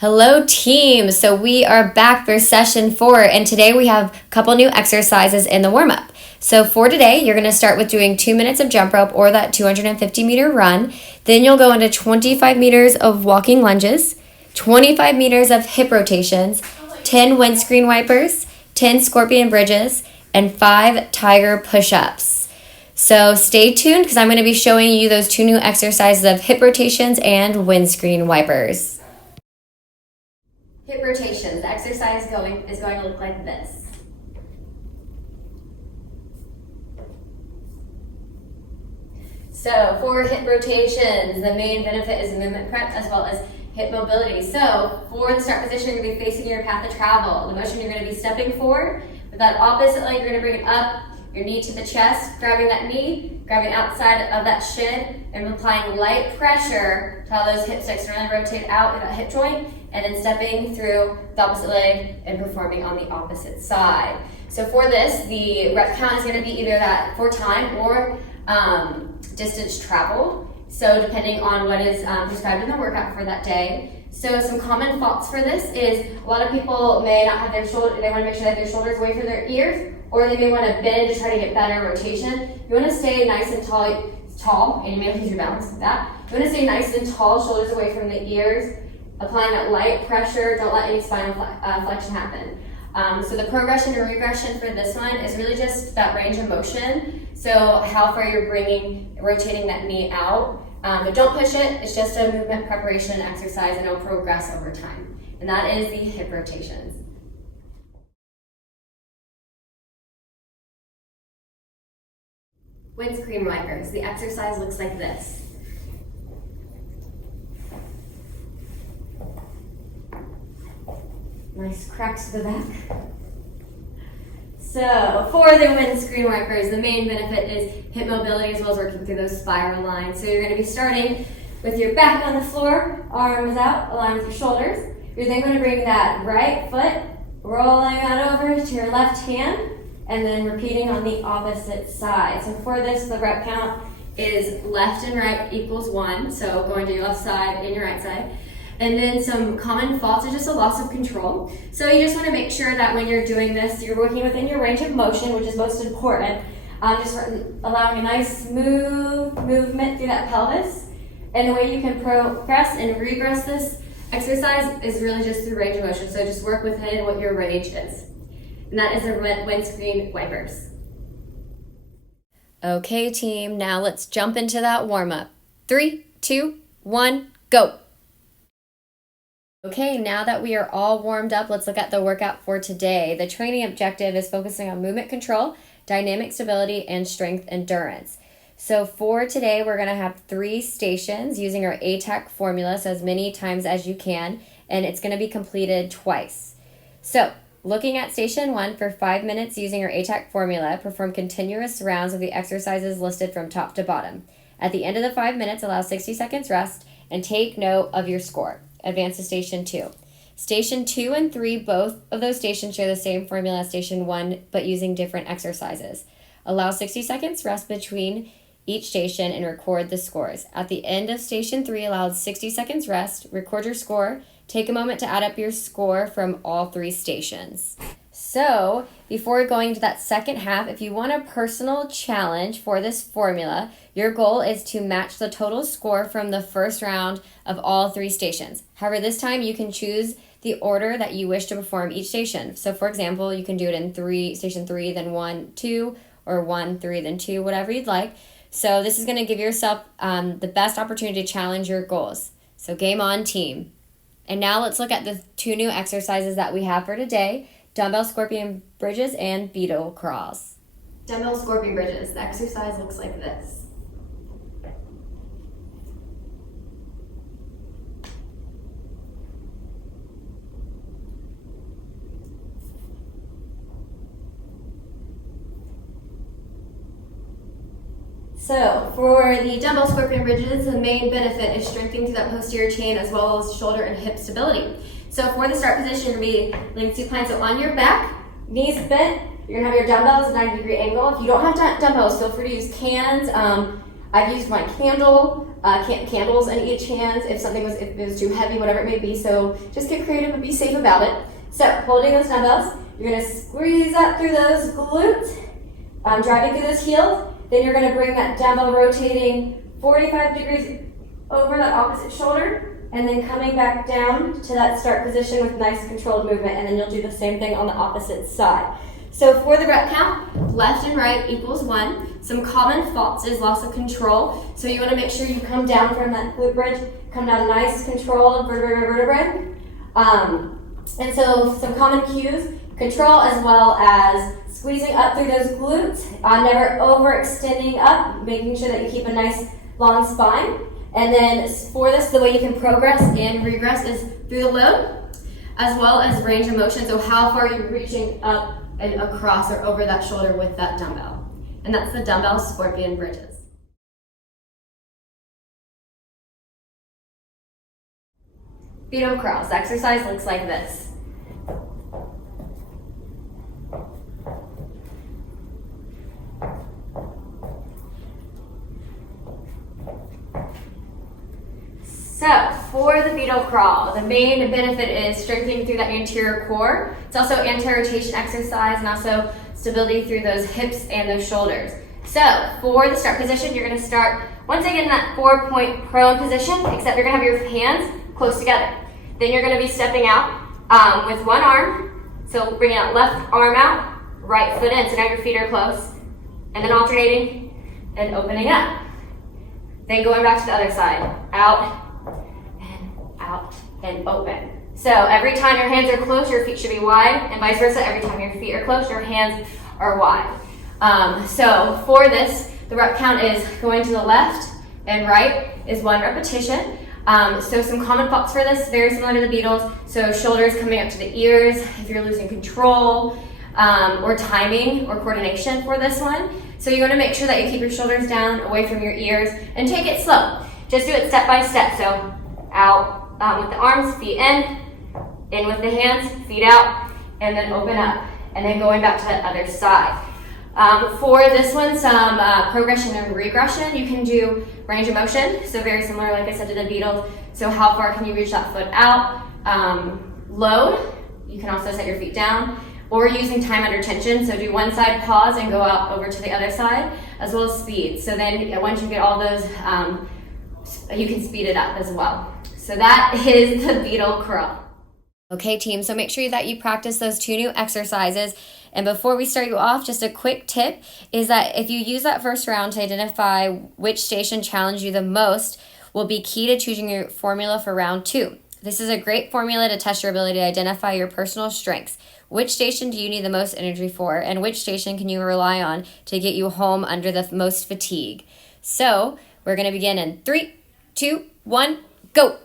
Hello team! So we are back for session 4 and today we have a couple new exercises in the warm-up. So for today, you're going to start with doing 2 minutes of jump rope or that 250-meter run. Then you'll go into 25 meters of walking lunges, 25 meters of hip rotations, 10 windscreen wipers, 10 scorpion bridges, and 5 tiger push-ups. So stay tuned because I'm going to be showing you those 2 new exercises of hip rotations and windscreen wipers. Hip rotations. The exercise is going to look like this. So for hip rotations, the main benefit is movement prep as well as hip mobility. So for the start position, you're going to be facing your path of travel. The motion, you're going to be stepping forward. With that opposite leg, you're going to bring it up, your knee to the chest, grabbing that knee, grabbing outside of that shin, and applying light pressure to allow those hips to externally rotate out in that hip joint, and then stepping through the opposite leg and performing on the opposite side. So for this, the rep count is going to be either that for time or distance traveled. So depending on what is prescribed in the workout for that day. So some common faults for this is a lot of people may not have their shoulder, they want to make sure that their shoulders away from their ears, or they may want to bend to try to get better rotation. You want to stay nice and tall, and you may lose your balance with that. You want to stay nice and tall, shoulders away from the ears, applying that light pressure. Don't let any spinal flexion happen. So the progression and regression for this one is really just that range of motion. So how far you're rotating that knee out. But don't push it. It's just a movement preparation exercise, and it'll progress over time. And that is the hip rotations. Windscreen wipers. The exercise looks like this. Nice cracks to the back. So for the windscreen wipers, the main benefit is hip mobility as well as working through those spiral lines. So you're going to be starting with your back on the floor, arms out, aligned with your shoulders. You're then going to bring that right foot, rolling that over to your left hand, and then repeating on the opposite side. So for this, the rep count is left and right equals 1. So going to your left side and your right side. And then some common faults are just a loss of control. So you just want to make sure that when you're doing this, you're working within your range of motion, which is most important. Just allowing a nice smooth movement through that pelvis. And the way you can progress and regress this exercise is really just through range of motion. So just work within what your range is. And that is the windscreen wipers. Okay, team, now let's jump into that warm-up. 3, 2, 1, go. Okay, now that we are all warmed up, let's look at the workout for today. The training objective is focusing on movement control, dynamic stability, and strength endurance. So for today, we're going to have 3 stations using our ATAC formula, so as many times as you can, and it's going to be completed twice. So looking at station 1 for 5 minutes using our ATAC formula, perform continuous rounds of the exercises listed from top to bottom. At the end of the 5 minutes, allow 60 seconds rest and take note of your score. Advance to station 2. Station 2 and 3, both of those stations share the same formula as station 1, but using different exercises. Allow 60 seconds rest between each station and record the scores. At the end of station 3, allow 60 seconds rest, record your score, take a moment to add up your score from all 3 stations. So, before going to that second half, if you want a personal challenge for this formula, your goal is to match the total score from the first round of all 3 stations. However, this time you can choose the order that you wish to perform each station. So, for example, you can do it in station 3, then 1, 2, or 1, 3, then 2, whatever you'd like. So this is going to give yourself the best opportunity to challenge your goals. So game on, team. And now let's look at the 2 new exercises that we have for today. Dumbbell scorpion bridges and beetle crawls. Dumbbell scorpion bridges. The exercise looks like this. So for the dumbbell scorpion bridges, the main benefit is strengthening through that posterior chain as well as shoulder and hip stability. So for the start position, you're going to be laying supine, so on your back, knees bent. You're going to have your dumbbells at a 90-degree angle. If you don't have dumbbells, feel free to use cans. I've used my candles in each hand if it was too heavy, whatever it may be. So just get creative and be safe about it. So holding those dumbbells, you're gonna squeeze up through those glutes, driving through those heels. Then you're gonna bring that dumbbell rotating 45 degrees over that opposite shoulder, and then coming back down to that start position with nice controlled movement, and then you'll do the same thing on the opposite side. So for the rep count, left and right equals 1. Some common faults is loss of control. So you want to make sure you come down from that glute bridge, come down nice controlled vertebrae to vertebrae. And so some common cues, control as well as squeezing up through those glutes, never overextending up, making sure that you keep a nice long spine. And then for this, the way you can progress and regress is through the load, as well as range of motion. So how far you're reaching up and across or over that shoulder with that dumbbell. And that's the dumbbell scorpion bridges. Fetal crawls. The exercise looks like this. So for the fetal crawl, the main benefit is strengthening through that anterior core. It's also anti-rotation exercise and also stability through those hips and those shoulders. So for the start position, you're gonna start once again in that 4-point prone position, except you're gonna have your hands close together. Then you're gonna be stepping out with one arm. So bringing that left arm out, right foot in. So now your feet are close. And then alternating and opening up. Then going back to the other side. Out and open. So every time your hands are closed, your feet should be wide, and vice versa. Every time your feet are closed, your hands are wide. So for this, the rep count is going to the left and right is 1 repetition. So some common faults for this, very similar to the Beatles. So shoulders coming up to the ears, if you're losing control, or timing or coordination for this one. So you want to make sure that you keep your shoulders down, away from your ears, and take it slow. Just do it step by step. So out with the arms, feet in with the hands, feet out, and then open up. And then going back to that other side. For this one, some progression and regression. You can do range of motion, so very similar, like I said, to the Beatles. So how far can you reach that foot out? Load, you can also set your feet down, or using time under tension. So do one side, pause, and go out over to the other side, as well as speed. So then once you get all those, you can speed it up as well. So that is the Beetle Curl. Okay, team, so make sure that you practice those 2 new exercises. And before we start you off, just a quick tip is that if you use that first round to identify which station challenged you the most, will be key to choosing your formula for round 2. This is a great formula to test your ability to identify your personal strengths. Which station do you need the most energy for, and which station can you rely on to get you home under the most fatigue? So we're going to begin in 3, 2, 1, go!